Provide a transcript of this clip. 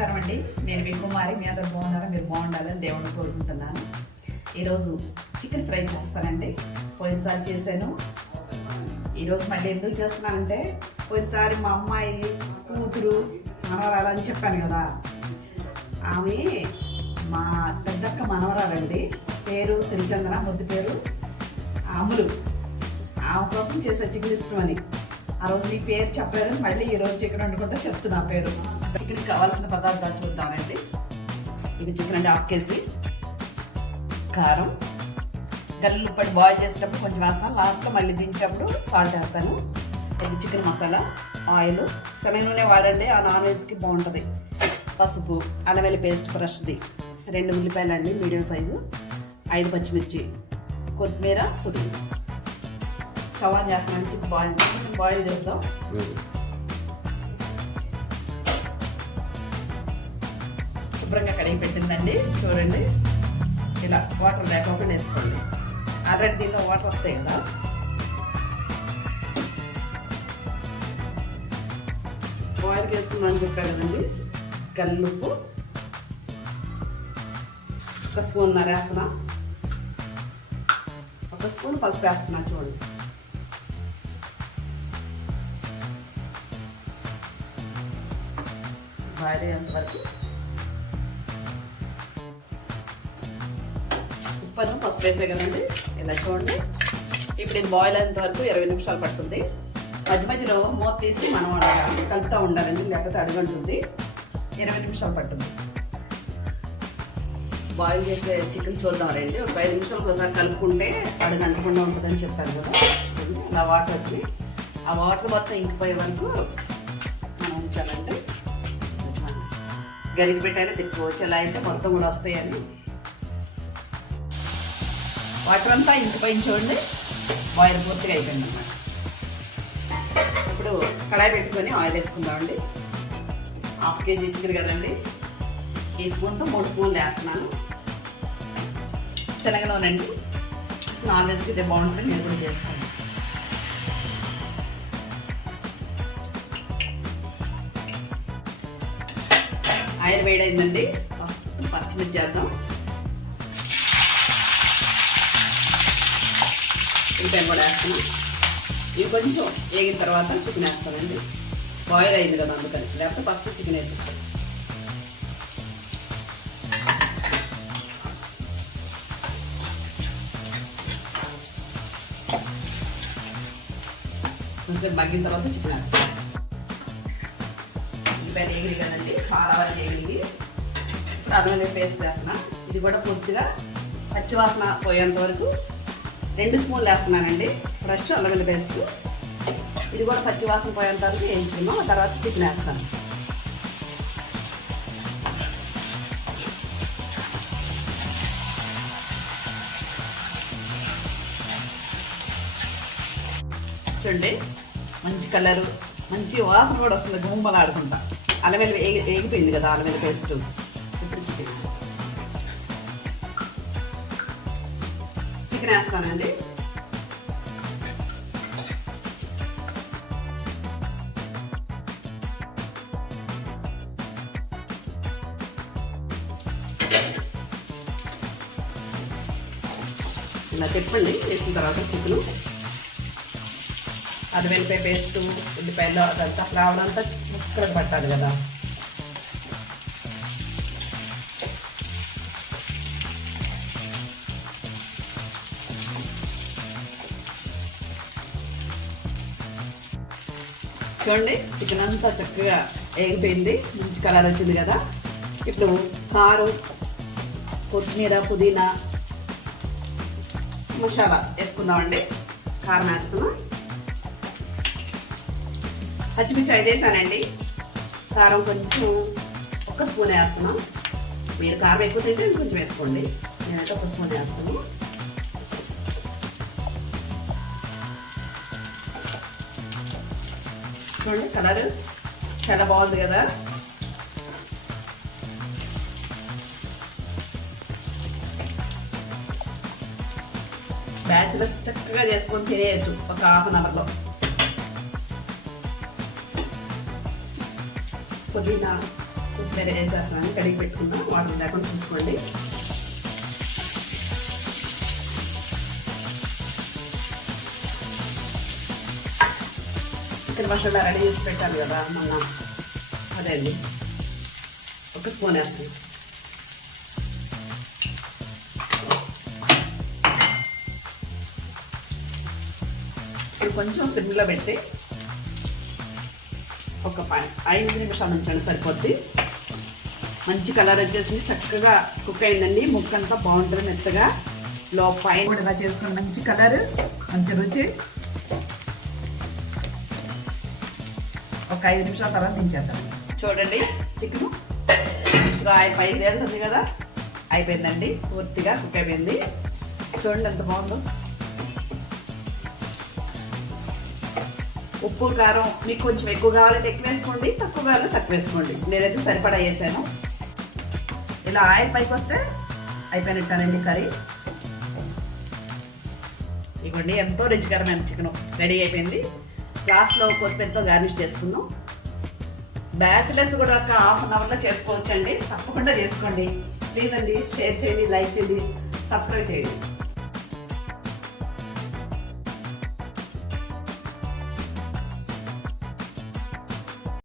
నమస్కారం అండి. నేను మీ కుమారి మీ అందరు బాగున్నారా? మీరు బాగుండాలని దేవుడిని కోరుకుంటున్నాను. ఈరోజు చికెన్ ఫ్రై చేస్తానండి. పోయినసారి చేశాను. ఈరోజు మళ్ళీ ఎందుకు చేస్తున్నానంటే పోయినసారి మా అమ్మాయి కూతురు మనవరాలని చెప్పాను కదా. ఆమె మా పెద్దక్క మనవరాలండి. పేరు శ్రీచంద్ర ముద్దు పేరు ఆములు. ఆమె కోసం చేసే చికెన్ ఇష్టమని ఆ రోజు నీ పేరు చెప్పలేదు మళ్ళీ ఈరోజు చికెన్ వండుకుంటా చెప్తున్నా పేరు. చికెన్కి కావాల్సిన పదార్థాలు చూద్దామండి. ఇది చికెన్ అంటే హాఫ్ కేజీ. కారం. గల్లుప్పటి బాయిల్ చేసేటప్పుడు కొంచెం వేస్తాను లాస్ట్లో మళ్ళీ దించేటప్పుడు సాల్ట్ వేస్తాను. ఇది చికెన్ మసాలా ఆయిల్ సెమెన్ నూనె వాడండి. ఆ నాన్ వెజ్కి బాగుంటుంది. పసుపు అలవెల్లి వెల్లి పేస్ట్ ఫ్రెష్ది రెండు ఉల్లిపాయలు అండి మీడియం సైజు ఐదు పచ్చిమిర్చి కొత్తిమీర పుదీనా. స్టవ్ ఆన్ చేస్తాను చికెన్ బాయిల్ బాయిల్ చేద్దాం. శుభ్రంగా కడిగి పెట్టిందండి. చూడండి. ఇలా వాటర్ లేకుండా వేసుకోండి. ఆల్రెడీ దీనిలో వాటర్ వస్తాయి కదా. బాయిల్ వేసుకున్నాను చెప్పాను కదండి. కల్లుప్పు ఒక స్పూన్ వేస్తున్నా. ఒక స్పూన్ పసుపు వేస్తున్నా చూడండి. బాయిల్ అయ్యేంత వరకు ఉప్పను పసుపు వేసే కదండి ఇలా చూడండి. ఇప్పుడు ఇది బాయిల్ అయినంత వరకు ఇరవై నిమిషాలు పడుతుంది. మధ్య మధ్యలో మూత తీసి మనం కలుపుతూ ఉండాలండి. లేకపోతే అడుగంటుంది ఇరవై నిమిషాలు పడుతుంది. బాయిల్ చేసే చికెన్ చూద్దాం రండి. ఒక ఐదు నిమిషాలకు ఒకసారి కలుపుకుంటే అడుగు అంటకుండా ఉంటుందని చెప్పారు కదా. అలా వాటర్ వచ్చి. ఆ వాటర్ మొత్తం ఇంకిపోయే వరకు మనం ఉంచాలంటే గరికి పెట్టాలి తిప్పుకోవచ్చు ఎలా అయితే మొత్తం కూడా వస్తాయని వాటర్ అంతా ఇంకిపోయి చూడండి. బాయిల్ పూర్తిగా అయిపోయింది అన్నమాట. ఇప్పుడు కడాయి పెట్టుకొని ఆయిల్ వేసుకుందామండి. హాఫ్ కేజీ చికెన్ కదండి. ఈ స్పూన్తో మూడు స్పూన్లు వేస్తున్నాను. శనగ నూనె అండి నాన్ వెజ్కి అయితే బాగుంటుంది నేను కూడా చేస్తాను. ఆయిల్ వేడైందండి. పచ్చిమిర్చి చేద్దాం ఉల్లిపాయలు కూడా వేస్తున్నాం ఇవి కొంచెం వేగిన తర్వాత చికెన్ వేస్తానండి. బాయిల్ అయింది కదా అందుకని. లేకపోతే ఫస్ట్ చికెన్ వేస్తాను కొంచెం మగ్గిన తర్వాత చికెన్ వేస్తాను. ఉల్లిపాయలు ఎగిరి కదండి. చాలా వరకు ఎగిరి ఇప్పుడు అల్లం పేస్ట్ వేస్తున్నా. ఇది కూడా పూర్తిగా పచ్చివాసన పోయేంత వరకు రెండు స్పూన్లు వేస్తున్నానండి. ఫ్రెష్ అల్లం పేస్ట్. ఇది కూడా పచ్చివాసన పోయేంత వరకు వేయించుకున్నాం తర్వాత చికెన్ వేస్తాను. చూడండి మంచి కలరు మంచి వాసన కూడా వస్తుంది. గుమ్మలు ఆడుకుంటా అలవెల్లి వేగి వేగిపోయింది కదా అలవెల్లి పేస్ట్. చికెన్ వేస్తానండి. ఇలా తిప్పండి వేసిన తర్వాత చికెన్ అది వెల్లిపాయ పేస్ట్ ఉల్లిపాయలు అదంతా ఫ్లేవర్ అంతా ముక్కలకు పట్టాలి కదా. చూడండి చికెన్ అంతా చక్కగా వేగిపోయింది మంచి కలర్ వచ్చింది కదా. ఇప్పుడు కారం కొత్తిమీర పుదీనా మసాలా వేసుకుందామండి. కారం వేస్తున్నాం. పచ్చిమిర్చి ఐదు వేసానండి. కారం కొంచెం ఒక స్పూన్ వేస్తున్నాం. మీరు కారం ఎక్కువ తింటే కొంచెం వేసుకోండి. నేనైతే ఒక స్పూన్ వేస్తాను చూడండి కలర్ చాలా బాగుంది కదా. బ్యాచిలర్స్ చక్కగా చేసుకొని తినేయచ్చు ఒక హాఫ్ అన్ అవర్లో పుదీనా కొత్తిమీర వేసేస్తున్నాను కడిగి పెట్టుకుందాం వాటర్ లేకుండా చూసుకోండి. చికెన్ మసాలా రెడీ చేసి పెట్టాలి కదా మొన్న అదే అండి. ఒక స్పూన్ వేస్తాను. ఇప్పుడు కొంచెం సిమ్లో పెట్టి ఒక ఐదు నిమిషాలు ఉంచండి సరిపోద్ది. మంచి కలర్ వచ్చేసింది చక్కగా కుక్ అయిందండి. ముక్క అంతా బాగుంటుంది మెత్తగా. లోపల కూడా ఇలా చేసుకుని మంచి కలర్ మంచి రుచి. ఒక ఐదు నిమిషాల తర్వాత దించేద్దాం. చూడండి చికెన్ మంచిగా పై పైకి తేలుతుంది కదా? అయిపోయిందండి. పూర్తిగా కుక్ అయిపోయింది. చూడండి ఎంత బాగుందో. ఉప్పు కారం మీకు కొంచెం ఎక్కువ కావాలంటే ఎక్కువ వేసుకోండి తక్కువ కావాలంటే తక్కువ వేసుకోండి. నేనైతే సరిపడా వేసాను. ఇలా ఆయిల్ పైకి వస్తే అయిపోయినట్టానండి కర్రీ. ఇవ్వండి ఎంతో రుచికరమైన చికెన్. రెడీ అయిపోయింది. లాస్ట్లో కొత్తిమీరతో గార్నిష్ చేసుకుందాం. బ్యాచిలర్స్ కూడా ఒక హాఫ్ అన్ అవర్లో చేసుకోవచ్చండి. తప్పకుండా చేసుకోండి. ప్లీజ్ అండి షేర్ చేయండి లైక్ చేయండి సబ్స్క్రైబ్ చేయండి.